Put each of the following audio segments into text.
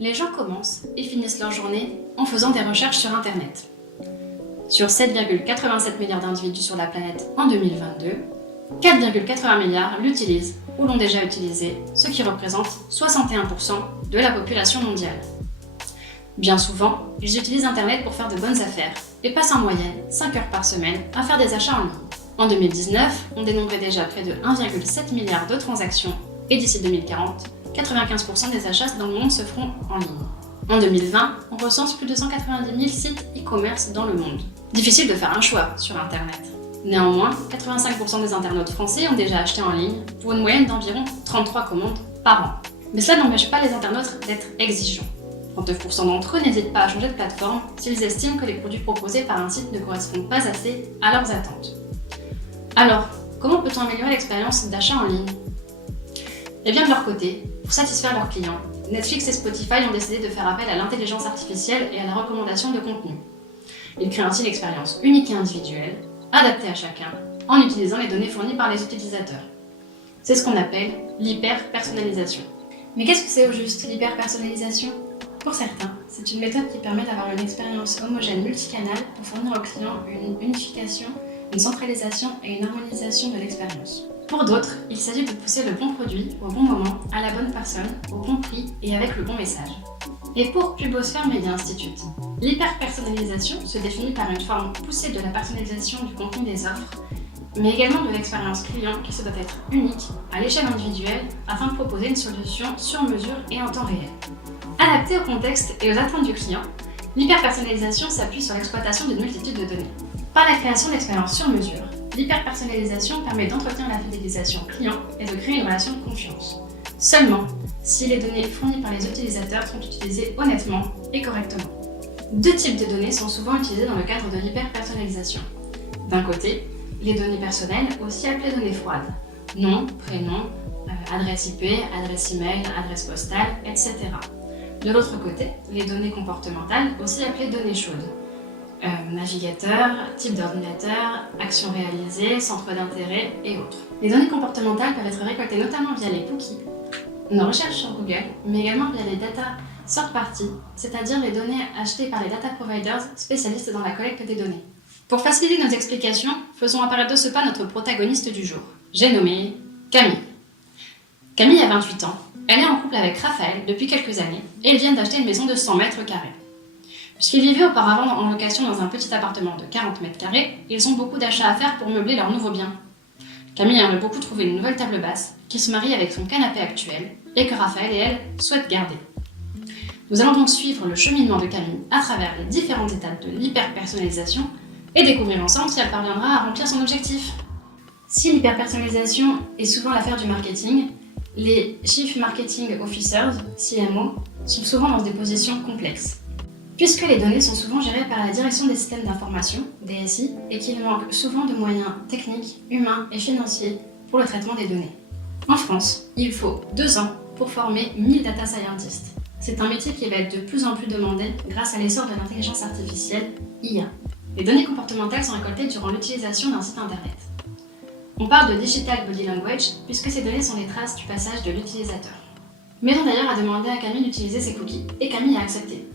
les gens commencent et finissent leur journée en faisant des recherches sur Internet. Sur 7,87 milliards d'individus sur la planète en 2022, 4,80 milliards l'utilisent ou l'ont déjà utilisé, ce qui représente 61% de la population mondiale. Bien souvent, ils utilisent Internet pour faire de bonnes affaires et passent en moyenne 5 heures par semaine à faire des achats en ligne. En 2019, on dénombrait déjà près de 1,7 milliard de transactions et d'ici 2040, 95% des achats dans le monde se feront en ligne. En 2020, on recense plus de 190 000 sites e-commerce dans le monde. Difficile de faire un choix sur Internet. Néanmoins, 85% des internautes français ont déjà acheté en ligne pour une moyenne d'environ 33 commandes par an. Mais cela n'empêche pas les internautes d'être exigeants. 39% d'entre eux n'hésitent pas à changer de plateforme s'ils estiment que les produits proposés par un site ne correspondent pas assez à leurs attentes. Alors, comment peut-on améliorer l'expérience d'achat en ligne ? Eh bien de leur côté, pour satisfaire leurs clients, Netflix et Spotify ont décidé de faire appel à l'intelligence artificielle et à la recommandation de contenu. Ils créent ainsi une expérience unique et individuelle, adaptée à chacun, en utilisant les données fournies par les utilisateurs. C'est ce qu'on appelle l'hyper-personnalisation. Mais qu'est-ce que c'est au juste, l'hyper-personnalisation ? Pour certains, c'est une méthode qui permet d'avoir une expérience homogène multicanale pour fournir aux clients une unification, une centralisation et une harmonisation de l'expérience. Pour d'autres, il s'agit de pousser le bon produit au bon moment, à la bonne personne, au bon prix et avec le bon message. Et pour Pubosphère Media Institute, l'hyper-personnalisation se définit par une forme poussée de la personnalisation du contenu des offres, mais également de l'expérience client qui se doit être unique à l'échelle individuelle afin de proposer une solution sur mesure et en temps réel. Adaptée au contexte et aux attentes du client, l'hyper-personnalisation s'appuie sur l'exploitation d'une multitude de données. Par la création d'expériences sur mesure, l'hyper-personnalisation permet d'entretenir la fidélisation client et de créer une relation de confiance. Seulement, si les données fournies par les utilisateurs sont utilisées honnêtement et correctement. Deux types de données sont souvent utilisés dans le cadre de l'hyper-personnalisation. D'un côté, les données personnelles, aussi appelées données froides, nom, prénom, adresse IP, adresse email, adresse postale, etc. De l'autre côté, les données comportementales, aussi appelées données chaudes, navigateur, type d'ordinateur, actions réalisées, centre d'intérêt et autres. Les données comportementales peuvent être récoltées notamment via les cookies, nos recherches sur Google, mais également via les data third party, c'est-à-dire les données achetées par les data providers spécialistes dans la collecte des données. Pour faciliter nos explications, faisons apparaître de ce pas notre protagoniste du jour. J'ai nommé Camille. Camille a 28 ans, elle est en couple avec Raphaël depuis quelques années et ils viennent d'acheter une maison de 100 mètres carrés. Puisqu'ils vivaient auparavant en location dans un petit appartement de 40 mètres carrés, ils ont beaucoup d'achats à faire pour meubler leur nouveau bien. Camille aimerait beaucoup trouver une nouvelle table basse qui se marie avec son canapé actuel et que Raphaël et elle souhaitent garder. Nous allons donc suivre le cheminement de Camille à travers les différentes étapes de l'hyper-personnalisation et découvrir ensemble si elle parviendra à remplir son objectif. Si l'hyper-personnalisation est souvent l'affaire du marketing, les Chief Marketing Officers, CMO, sont souvent dans des positions complexes. Puisque les données sont souvent gérées par la Direction des systèmes d'information, DSI, et qu'il manque souvent de moyens techniques, humains et financiers pour le traitement des données. En France, il faut 2 ans pour former 1000 data scientists. C'est un métier qui va être de plus en plus demandé grâce à l'essor de l'intelligence artificielle, IA. Les données comportementales sont récoltées durant l'utilisation d'un site internet. On parle de Digital Body Language puisque ces données sont les traces du passage de l'utilisateur. Maison d'ailleurs a demandé à Camille d'utiliser ses cookies et Camille a accepté.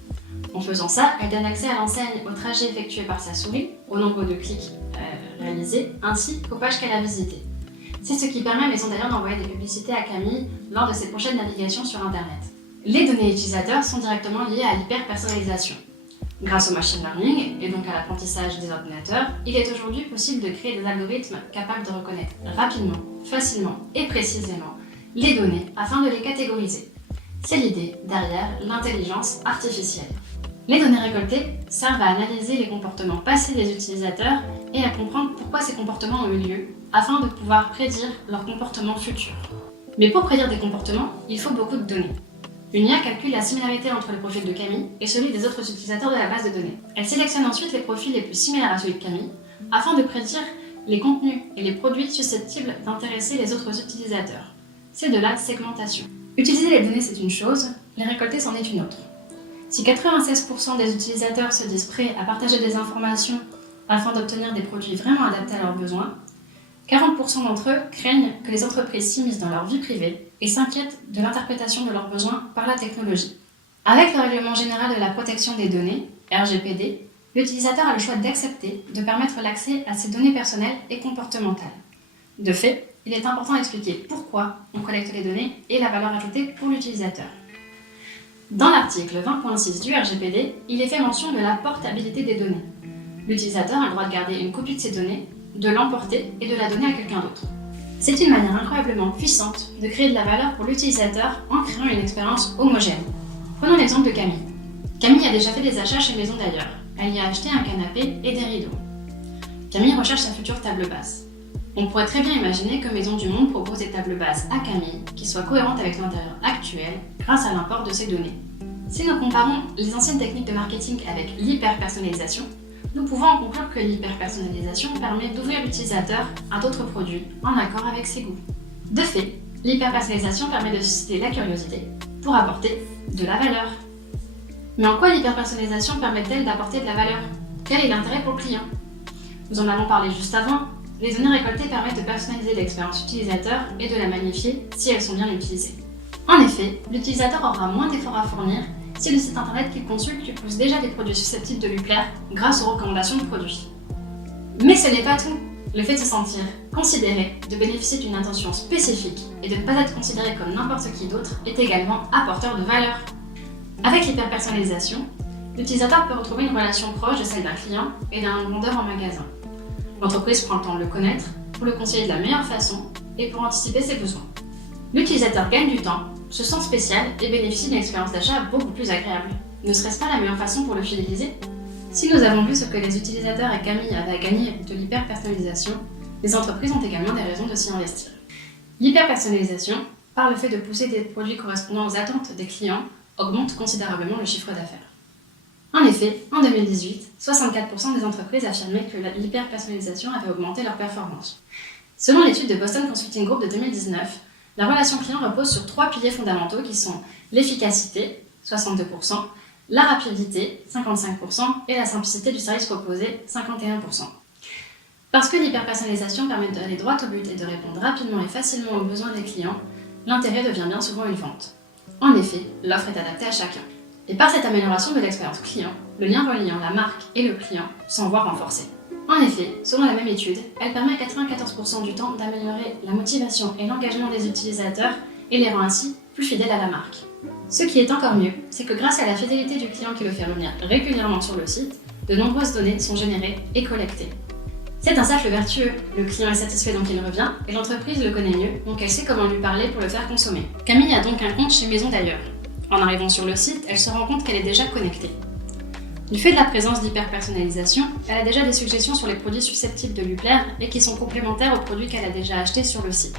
En faisant ça, elle donne accès à l'enseigne au trajet effectué par sa souris, au nombre de clics réalisés, ainsi qu'aux pages qu'elle a visitées. C'est ce qui permet à Maison d'ailleurs d'envoyer des publicités à Camille lors de ses prochaines navigations sur Internet. Les données utilisateurs sont directement liées à l'hyper-personnalisation. Grâce au machine learning, et donc à l'apprentissage des ordinateurs, il est aujourd'hui possible de créer des algorithmes capables de reconnaître rapidement, facilement et précisément les données afin de les catégoriser. C'est l'idée derrière l'intelligence artificielle. Les données récoltées servent à analyser les comportements passés des utilisateurs et à comprendre pourquoi ces comportements ont eu lieu, afin de pouvoir prédire leurs comportements futurs. Mais pour prédire des comportements, il faut beaucoup de données. Une IA calcule la similarité entre le profil de Camille et celui des autres utilisateurs de la base de données. Elle sélectionne ensuite les profils les plus similaires à celui de Camille, afin de prédire les contenus et les produits susceptibles d'intéresser les autres utilisateurs. C'est de la segmentation. Utiliser les données, c'est une chose, les récolter, c'en est une autre. Si 96% des utilisateurs se disent prêts à partager des informations afin d'obtenir des produits vraiment adaptés à leurs besoins, 40% d'entre eux craignent que les entreprises s'immiscent dans leur vie privée et s'inquiètent de l'interprétation de leurs besoins par la technologie. Avec le Règlement général de la protection des données, RGPD, l'utilisateur a le choix d'accepter de permettre l'accès à ses données personnelles et comportementales. De fait, il est important d'expliquer pourquoi on collecte les données et la valeur ajoutée pour l'utilisateur. Dans l'article 20.6 du RGPD, il est fait mention de la portabilité des données. L'utilisateur a le droit de garder une copie de ses données, de l'emporter et de la donner à quelqu'un d'autre. C'est une manière incroyablement puissante de créer de la valeur pour l'utilisateur en créant une expérience homogène. Prenons l'exemple de Camille. Camille a déjà fait des achats chez Maison d'ailleurs. Elle y a acheté un canapé et des rideaux. Camille recherche sa future table basse. On pourrait très bien imaginer que Maison du Monde propose des tables basses à Camille qui soient cohérentes avec l'intérieur actuel grâce à l'import de ces données. Si nous comparons les anciennes techniques de marketing avec l'hyper-personnalisation, nous pouvons en conclure que l'hyper-personnalisation permet d'ouvrir l'utilisateur à d'autres produits en accord avec ses goûts. De fait, l'hyper-personnalisation permet de susciter la curiosité pour apporter de la valeur. Mais en quoi l'hyper-personnalisation permet-elle d'apporter de la valeur? Quel est l'intérêt pour le client? Nous en avons parlé juste avant. Les données récoltées permettent de personnaliser l'expérience utilisateur et de la magnifier si elles sont bien utilisées. En effet, l'utilisateur aura moins d'efforts à fournir si le site internet qu'il consulte lui pousse déjà des produits susceptibles de lui plaire grâce aux recommandations de produits. Mais ce n'est pas tout. Le fait de se sentir considéré, de bénéficier d'une intention spécifique et de ne pas être considéré comme n'importe qui d'autre est également apporteur de valeur. Avec l'hyperpersonnalisation, l'utilisateur peut retrouver une relation proche de celle d'un client et d'un vendeur en magasin. L'entreprise prend le temps de le connaître pour le conseiller de la meilleure façon et pour anticiper ses besoins. L'utilisateur gagne du temps, se sent spécial et bénéficie d'une expérience d'achat beaucoup plus agréable. Ne serait-ce pas la meilleure façon pour le fidéliser? Si nous avons vu ce que les utilisateurs et Camille avaient à gagner de l'hyperpersonnalisation, les entreprises ont également des raisons de s'y investir. L'hyperpersonnalisation, par le fait de pousser des produits correspondant aux attentes des clients, augmente considérablement le chiffre d'affaires. En effet, en 2018, 64% des entreprises affirmaient que l'hyperpersonnalisation avait augmenté leur performance. Selon l'étude de Boston Consulting Group de 2019, la relation client repose sur 3 piliers fondamentaux qui sont l'efficacité, 62%, la rapidité, 55%, et la simplicité du service proposé, 51%. Parce que l'hyperpersonnalisation permet d'aller droit au but et de répondre rapidement et facilement aux besoins des clients, l'intérêt devient bien souvent une vente. En effet, l'offre est adaptée à chacun. Et par cette amélioration de l'expérience client, le lien reliant la marque et le client s'en voit renforcé. En effet, selon la même étude, elle permet à 94% du temps d'améliorer la motivation et l'engagement des utilisateurs et les rend ainsi plus fidèles à la marque. Ce qui est encore mieux, c'est que grâce à la fidélité du client qui le fait revenir régulièrement sur le site, de nombreuses données sont générées et collectées. C'est un cercle vertueux, le client est satisfait donc il revient, et l'entreprise le connaît mieux, donc elle sait comment lui parler pour le faire consommer. Camille a donc un compte chez Maison d'ailleurs. En arrivant sur le site, elle se rend compte qu'elle est déjà connectée. Du fait de la présence d'hyperpersonnalisation, elle a déjà des suggestions sur les produits susceptibles de lui plaire et qui sont complémentaires aux produits qu'elle a déjà achetés sur le site.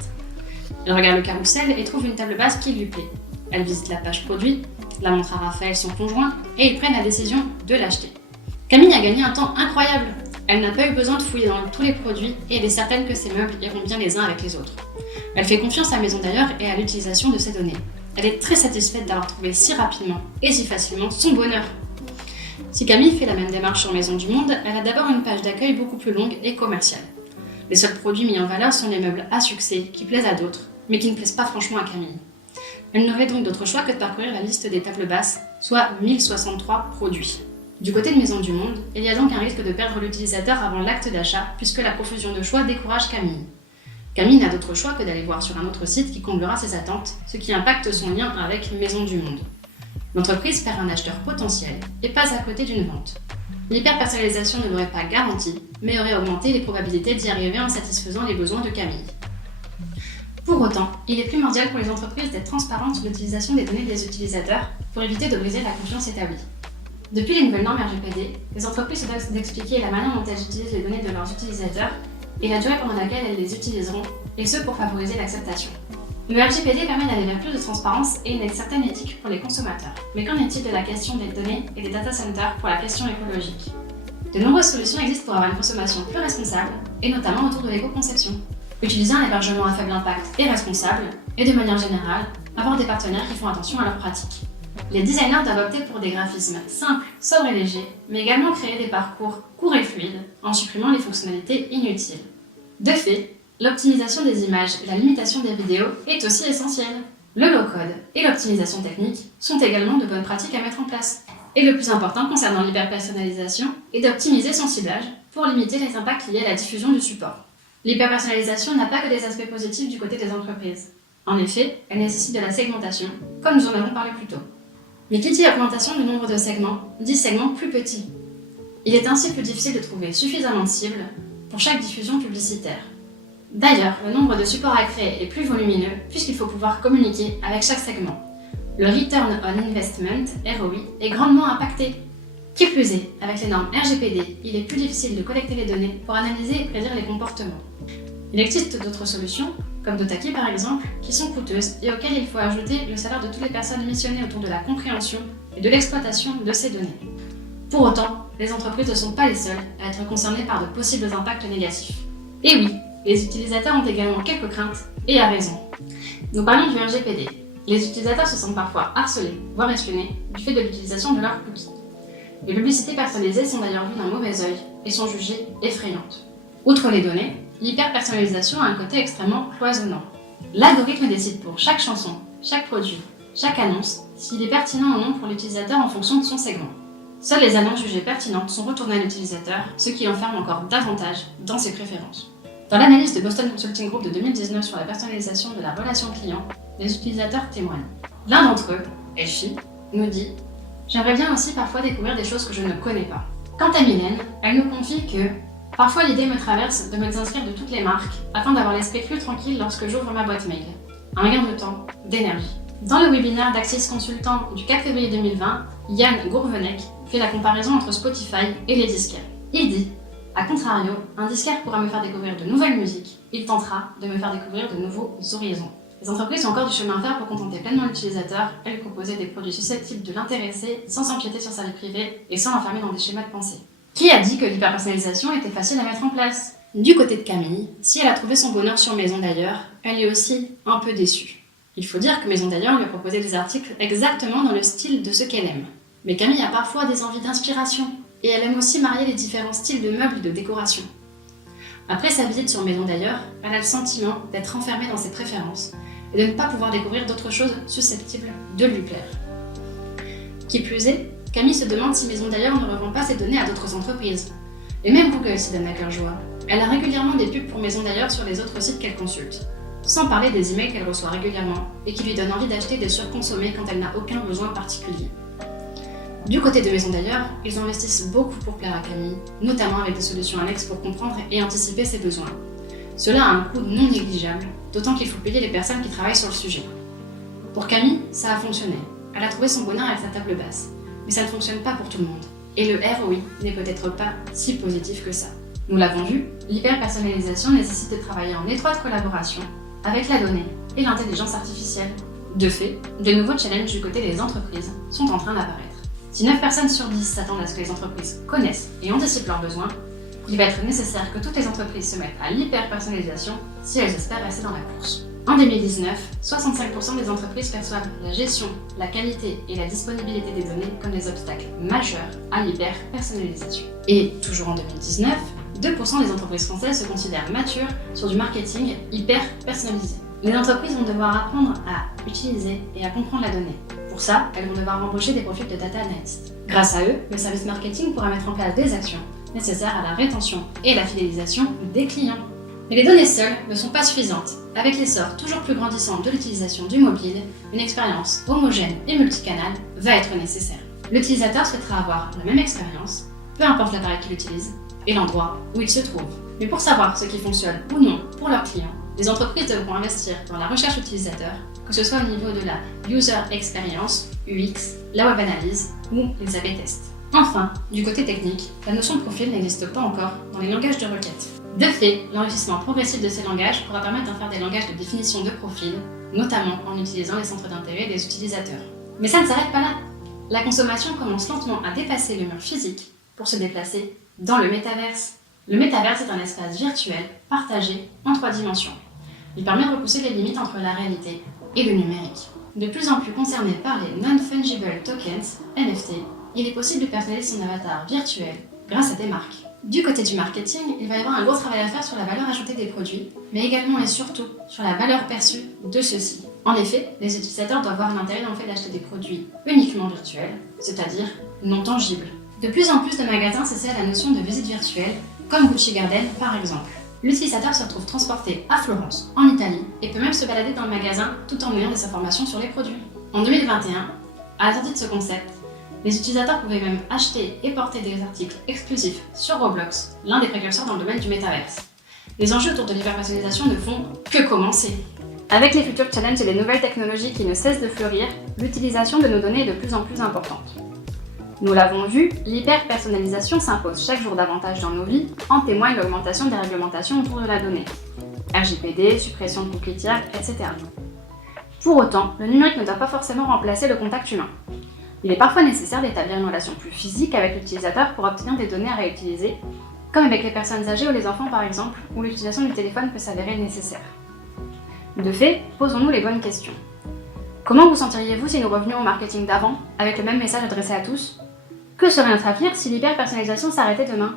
Elle regarde le carrousel et trouve une table basse qui lui plaît. Elle visite la page produit, la montre à Raphaël, son conjoint, et ils prennent la décision de l'acheter. Camille a gagné un temps incroyable. Elle n'a pas eu besoin de fouiller dans tous les produits et elle est certaine que ses meubles iront bien les uns avec les autres. Elle fait confiance à Maison d'ailleurs et à l'utilisation de ses données. Elle est très satisfaite d'avoir trouvé si rapidement et si facilement son bonheur. Si Camille fait la même démarche sur Maison du Monde, elle a d'abord une page d'accueil beaucoup plus longue et commerciale. Les seuls produits mis en valeur sont les meubles à succès qui plaisent à d'autres, mais qui ne plaisent pas franchement à Camille. Elle n'aurait donc d'autre choix que de parcourir la liste des tables basses, soit 1063 produits. Du côté de Maison du Monde, il y a donc un risque de perdre l'utilisateur avant l'acte d'achat, puisque la profusion de choix décourage Camille. Camille n'a d'autre choix que d'aller voir sur un autre site qui comblera ses attentes, ce qui impacte son lien avec Maison du Monde. L'entreprise perd un acheteur potentiel et passe à côté d'une vente. L'hyperpersonnalisation ne l'aurait pas garantie, mais aurait augmenté les probabilités d'y arriver en satisfaisant les besoins de Camille. Pour autant, il est primordial pour les entreprises d'être transparentes sur l'utilisation des données des utilisateurs pour éviter de briser la confiance établie. Depuis les nouvelles normes RGPD, les entreprises se doivent d'expliquer la manière dont elles utilisent les données de leurs utilisateurs et la durée pendant laquelle elles les utiliseront, et ce pour favoriser l'acceptation. Le RGPD permet d'aller vers plus de transparence et une certaine éthique pour les consommateurs. Mais qu'en est-il de la question des données et des data centers pour la question écologique? De nombreuses solutions existent pour avoir une consommation plus responsable, et notamment autour de l'éco-conception. Utiliser un hébergement à faible impact et responsable, et de manière générale, avoir des partenaires qui font attention à leurs pratiques. Les designers doivent opter pour des graphismes simples, sobres et légers, mais également créer des parcours courts et fluides, en supprimant les fonctionnalités inutiles. De fait, l'optimisation des images et la limitation des vidéos est aussi essentielle. Le low-code et l'optimisation technique sont également de bonnes pratiques à mettre en place. Et le plus important concernant l'hyperpersonnalisation est d'optimiser son ciblage pour limiter les impacts liés à la diffusion du support. L'hyperpersonnalisation n'a pas que des aspects positifs du côté des entreprises. En effet, elle nécessite de la segmentation, comme nous en avons parlé plus tôt. Mais qui dit augmentation du nombre de segments, dit segments plus petits. Il est ainsi plus difficile de trouver suffisamment de cibles pour chaque diffusion publicitaire. D'ailleurs, le nombre de supports à créer est plus volumineux puisqu'il faut pouvoir communiquer avec chaque segment. Le Return on Investment, ROI, est grandement impacté. Qui plus est, avec les normes RGPD, il est plus difficile de collecter les données pour analyser et prédire les comportements. Il existe d'autres solutions, comme Dotaki par exemple, qui sont coûteuses et auxquelles il faut ajouter le salaire de toutes les personnes missionnées autour de la compréhension et de l'exploitation de ces données. Pour autant, les entreprises ne sont pas les seules à être concernées par de possibles impacts négatifs. Et oui, les utilisateurs ont également quelques craintes, et à raison. Nous parlons du RGPD. Les utilisateurs se sentent parfois harcelés, voire espionnés, du fait de l'utilisation de leurs cookies. Les publicités personnalisées sont d'ailleurs vues d'un mauvais œil et sont jugées effrayantes. Outre les données, l'hyper-personnalisation a un côté extrêmement cloisonnant. L'algorithme décide pour chaque chanson, chaque produit, chaque annonce, s'il est pertinent ou non pour l'utilisateur en fonction de son segment. Seules les annonces jugées pertinentes sont retournées à l'utilisateur, ce qui enferme encore davantage dans ses préférences. Dans l'analyse de Boston Consulting Group de 2019 sur la personnalisation de la relation client, les utilisateurs témoignent. L'un d'entre eux, Elfie, nous dit « J'aimerais bien aussi parfois découvrir des choses que je ne connais pas. » Quant à Mylène, elle nous confie que « Parfois l'idée me traverse de me désinscrire de toutes les marques afin d'avoir l'esprit plus tranquille lorsque j'ouvre ma boîte mail. Un gain de temps, d'énergie. » Dans le webinaire d'Axis Consultant du 4 février 2020, Yann Gourvenec fait la comparaison entre Spotify et les disquaires. Il dit « A contrario, un disquaire pourra me faire découvrir de nouvelles musiques, il tentera de me faire découvrir de nouveaux horizons. » Les entreprises ont encore du chemin à faire pour contenter pleinement l'utilisateur et lui proposer des produits susceptibles de l'intéresser sans empiéter sur sa vie privée et sans l'enfermer dans des schémas de pensée. Qui a dit que l'hyperpersonnalisation était facile à mettre en place? Du côté de Camille, si elle a trouvé son bonheur sur Maison d'ailleurs, elle est aussi un peu déçue. Il faut dire que Maison d'ailleurs lui a proposé des articles exactement dans le style de ce qu'elle aime. Mais Camille a parfois des envies d'inspiration, et elle aime aussi marier les différents styles de meubles et de décoration. Après sa visite sur Maison d'ailleurs, elle a le sentiment d'être enfermée dans ses préférences et de ne pas pouvoir découvrir d'autres choses susceptibles de lui plaire. Qui plus est, Camille se demande si Maison d'ailleurs ne revend pas ses données à d'autres entreprises. Et même Google aussi donne à cœur joie. Elle a régulièrement des pubs pour Maison d'ailleurs sur les autres sites qu'elle consulte. Sans parler des emails qu'elle reçoit régulièrement et qui lui donnent envie d'acheter et de surconsommer quand elle n'a aucun besoin particulier. Du côté de Maison d'ailleurs, ils investissent beaucoup pour plaire à Camille, notamment avec des solutions annexes pour comprendre et anticiper ses besoins. Cela a un coût non négligeable, d'autant qu'il faut payer les personnes qui travaillent sur le sujet. Pour Camille, ça a fonctionné. Elle a trouvé son bonheur avec sa table basse. Mais ça ne fonctionne pas pour tout le monde. Et le ROI n'est peut-être pas si positif que ça. Nous l'avons vu, l'hyperpersonnalisation nécessite de travailler en étroite collaboration avec la donnée et l'intelligence artificielle. De fait, de nouveaux challenges du côté des entreprises sont en train d'apparaître. Si 9 personnes sur 10 s'attendent à ce que les entreprises connaissent et anticipent leurs besoins, il va être nécessaire que toutes les entreprises se mettent à l'hyperpersonnalisation si elles espèrent rester dans la course. En 2019, 65% des entreprises perçoivent la gestion, la qualité et la disponibilité des données comme des obstacles majeurs à l'hyperpersonnalisation. Et toujours en 2019, 2% des entreprises françaises se considèrent matures sur du marketing hyper personnalisé. Les entreprises vont devoir apprendre à utiliser et à comprendre la donnée. Pour ça, elles vont devoir embaucher des profils de data analysts. Grâce à eux, le service marketing pourra mettre en place des actions nécessaires à la rétention et la fidélisation des clients. Mais les données seules ne sont pas suffisantes. Avec l'essor toujours plus grandissant de l'utilisation du mobile, une expérience homogène et multicanale va être nécessaire. L'utilisateur souhaitera avoir la même expérience, peu importe l'appareil qu'il utilise et l'endroit où il se trouve. Mais pour savoir ce qui fonctionne ou non pour leurs clients, les entreprises devront investir dans la recherche utilisateur, que ce soit au niveau de la User Experience, UX, la web analyse ou les A/B tests. Enfin, du côté technique, la notion de profil n'existe pas encore dans les langages de requête. De fait, l'enrichissement progressif de ces langages pourra permettre d'en faire des langages de définition de profil, notamment en utilisant les centres d'intérêt des utilisateurs. Mais ça ne s'arrête pas là. La consommation commence lentement à dépasser le mur physique pour se déplacer dans le métaverse. Le métaverse est un espace virtuel partagé en 3 dimensions. Il permet de repousser les limites entre la réalité et le numérique. De plus en plus concerné par les Non-Fungible Tokens, NFT, il est possible de personnaliser son avatar virtuel grâce à des marques. Du côté du marketing, il va y avoir un gros travail à faire sur la valeur ajoutée des produits, mais également et surtout sur la valeur perçue de ceux-ci. En effet, les utilisateurs doivent voir l'intérêt dans le fait d'acheter des produits uniquement virtuels, c'est-à-dire non tangibles. De plus en plus de magasins s'essaient à la notion de visite virtuelle, comme Gucci Garden par exemple. L'utilisateur se retrouve transporté à Florence, en Italie, et peut même se balader dans le magasin tout en ayant des informations sur les produits. En 2021, à la sortie de ce concept, les utilisateurs pouvaient même acheter et porter des articles exclusifs sur Roblox, l'un des précurseurs dans le domaine du métaverse. Les enjeux autour de l'hyperpersonnalisation ne font que commencer. Avec les futurs challenges et les nouvelles technologies qui ne cessent de fleurir, l'utilisation de nos données est de plus en plus importante. Nous l'avons vu, l'hyper-personnalisation s'impose chaque jour davantage dans nos vies, en témoigne l'augmentation des réglementations autour de la donnée. RGPD, suppression de cookies tiers, etc. Pour autant, le numérique ne doit pas forcément remplacer le contact humain. Il est parfois nécessaire d'établir une relation plus physique avec l'utilisateur pour obtenir des données à réutiliser, comme avec les personnes âgées ou les enfants par exemple, où l'utilisation du téléphone peut s'avérer nécessaire. De fait, posons-nous les bonnes questions. Comment vous sentiriez-vous si nous revenions au marketing d'avant, avec le même message adressé à tous ? Que serait notre avenir si l'hyper-personnalisation s'arrêtait demain ?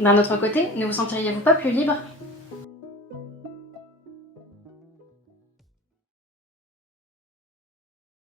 D'un autre côté, ne vous sentiriez-vous pas plus libre ?